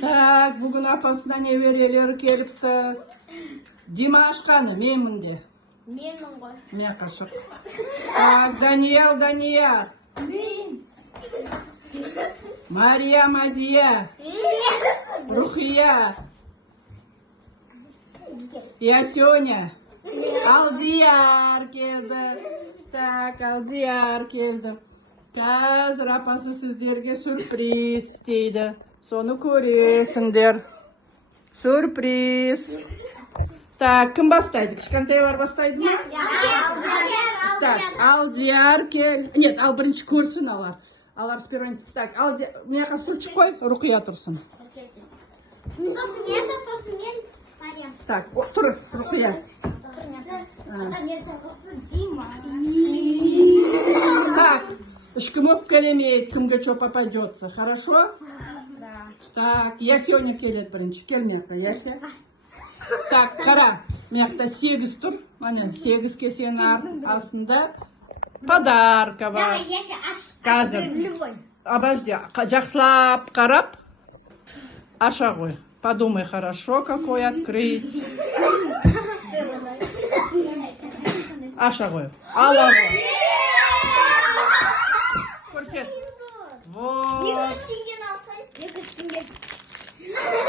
Так, бүгін апасына неберелері келіпті. Димаш қаны, менмін де. Менмін ғой. Мен қашық. Так, Данияр. Мен. Мария, Мадия. Рухия. Ясёня. Алдияр келді. Так, Алдияр келді. Қазір апасы сіздерге сюрприз істейді. Соны көресіңдер. Сюрприз. Так, кім бастайды? Кішкентайлар бастайды ма? Так, Алдияр кел. Нет, ал бірінші көрсін алар. Алар сперва. Так, Алдияр, мына стульчик қой, Рухия тұрсын. Сосын мен, Мариям. Так, тұр, Рухия. Так, ешкім өпкелемейді, кімге что попадется, хорошо? Да. Так, Ясёня келеді бірінші. Келмейді, Яся. Так, қара, мына 8 тұр. Міне 8 кесенің астында подарка бар. Давай, Яся, аш. Қазір. Любой. Обожди, жақсылап қарап, аша ғой. Подумай хорошо, какой открыть. Аша ғой. Ала ғой. Көрсет. Вот. 200 теңгені алсай. 200 теңге.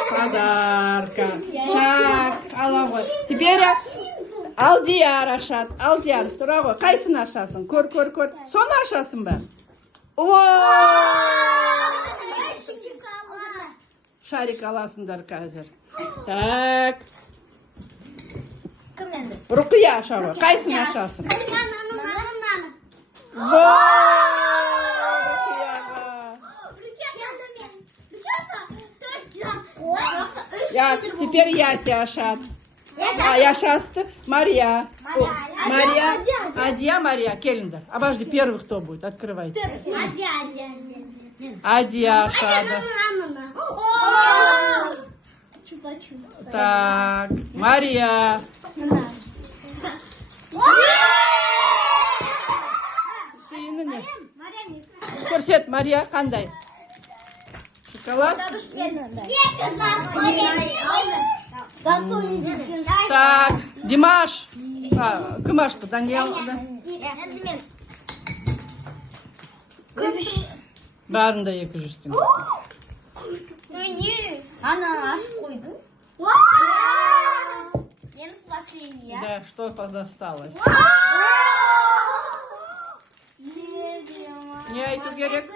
Подарка. Так, ала ғой. Теперь Алдияр ашат. Алдияр, тұра ғой. Қайсын ашасың? Көр. Соны ашасың ба? Шарик аласыңдар қазір. Так. Кім енді? Рухия аша ғой. Қайсын ашасың? Я, теперь Яся ашат. А Яшасты Мария. Адия, Мария. Келіңдер. Обожди, первый кто будет? Открывайте. Адия ашады. Так, Мария. Көрсет, Мария, қандай? Шоколад? Так, Димаш. Кім ашты? Данияр. Бәрінде 200 теңге. Ана ашып қойдың. Енді последний, а? Да, что осталось? Не айту керек.